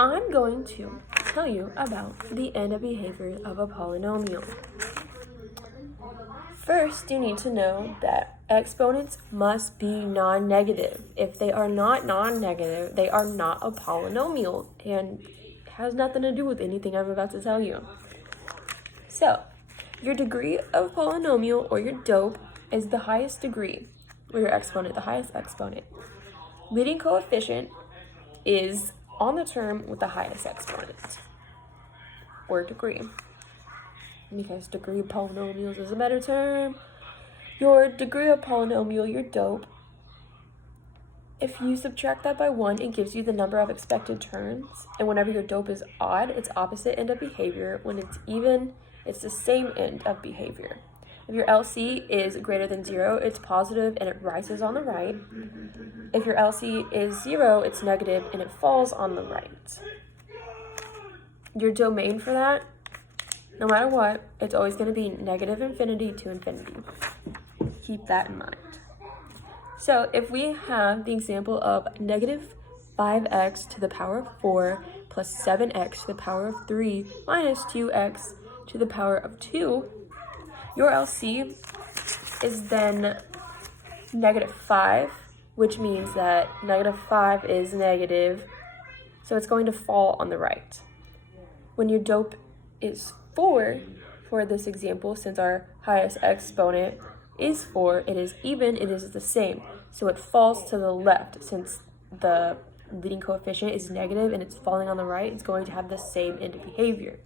I'm going to tell you about the end of behavior of a polynomial. First, you need to know that exponents must be non-negative. If they are not non-negative, they are not a polynomial and has nothing to do with anything I'm about to tell you. So, your degree of polynomial, or your DOPE, is the highest degree, or your exponent, the highest exponent. Leading coefficient is on the term with the highest exponent, or degree, because degree of polynomials is a better term. Your degree of polynomial, your DOPE, if you subtract that by 1, it gives you the number of expected terms, and whenever your DOPE is odd, it's opposite end of behavior. When it's even, it's the same end of behavior. If your LC is greater than 0, it's positive and it rises on the right. If your LC is 0, it's negative and it falls on the right. Your domain for that, no matter what, it's always going to be negative infinity to infinity. Keep that in mind. So if we have the example of negative 5x to the power of 4 plus 7x to the power of 3 minus 2x to the power of 2, your LC is then negative 5, which means that negative 5 is negative, so it's going to fall on the right. When your DOPE is 4, for this example, since our highest exponent is 4, it is even, it is the same. So it falls to the left. Since the leading coefficient is negative and it's falling on the right, it's going to have the same end of behavior.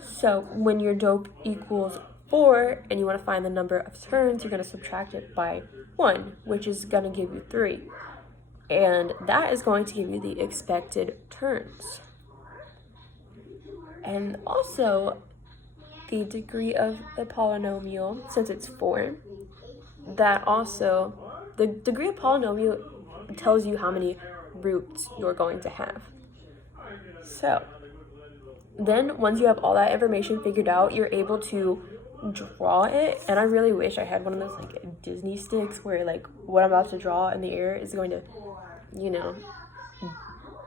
So when your DOPE equals 4 and you want to find the number of turns, you're going to subtract it by 1, which is going to give you 3. And that is going to give you the expected turns. And also, the degree of the polynomial, since it's 4, that also, the degree of polynomial tells you how many roots you're going to have. So, then once you have all that information figured out, you're able to draw it. And I really wish I had one of those like Disney sticks where like what I'm about to draw in the air is going to,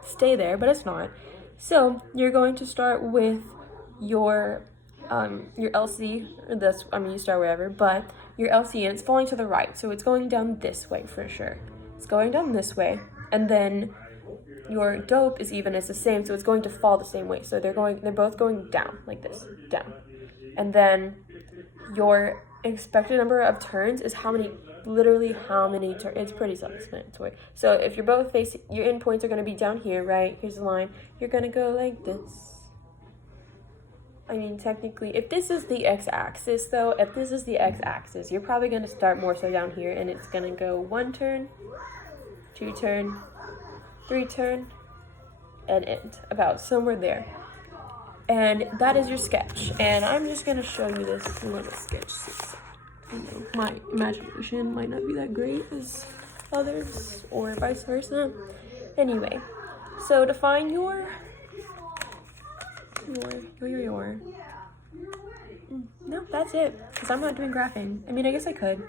stay there, but it's not. So you're going to start with your LC, you start wherever, but your LC, and it's falling to the right, so it's going down this way for sure. It's going down this way, and then your DOPE is even, it's the same, so it's going to fall the same way. So they're both going down like this, down. And then your expected number of turns is how many turns. It's pretty self-explanatory. So if you're both facing, your endpoints are going to be down here, right? Here's the line. You're going to go like this. I mean, technically, if this is the x-axis, though, you're probably going to start more so down here, and it's going to go 1 turn, 2 turn, 3 turn, and end. About somewhere there. And that is your sketch. And I'm just going to show you this little sketch. My imagination might not be that great as others, or vice versa. Anyway, so to find your no, that's it, because I'm not doing graphing. I mean, I guess I could.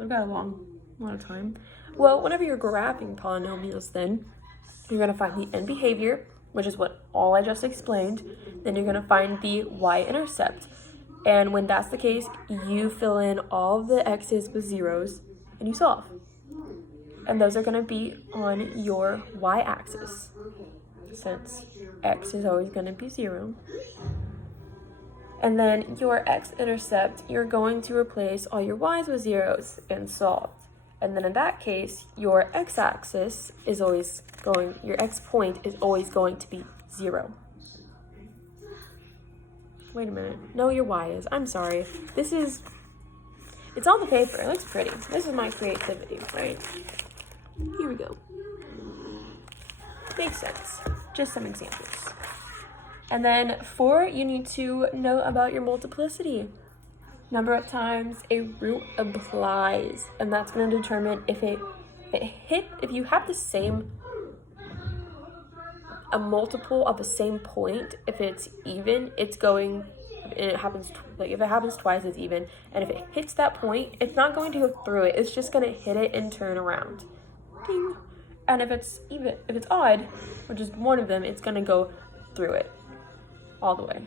I've got a lot of time. Well, whenever you're graphing polynomials, then you're going to find the end behavior, which is what all I just explained. Then you're going to find the y-intercept. And when that's the case, you fill in all of the x's with zeros and you solve. And those are going to be on your y-axis, since x is always going to be 0. And then your x-intercept, you're going to replace all your y's with zeros and solve. And then in that case, your x-axis is always going, your x-point is always going to be 0. Wait a minute. No, your y is. I'm sorry. It's on the paper. It looks pretty. This is my creativity, right? Here we go. Makes sense. Just some examples. And then 4, you need to know about your multiplicity. Number of times a root applies, and that's going to determine if you have a multiple of the same point. If it's even, it's going, and it happens, if it happens twice, it's even. And if it hits that point, it's not going to go through it. It's just going to hit it and turn around. Ding. And if it's odd, which is one of them, it's gonna go through it all the way.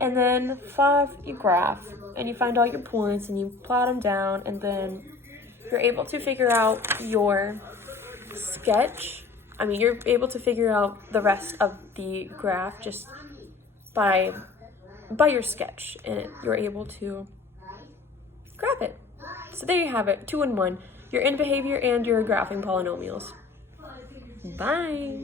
And then 5, you graph, and you find all your points, and you plot them down, and then you're able to figure out your sketch. I mean, you're able to figure out the rest of the graph just by your sketch, and you're able to graph it. So there you have it, 2 in 1. Your end behavior and your graphing polynomials. Bye.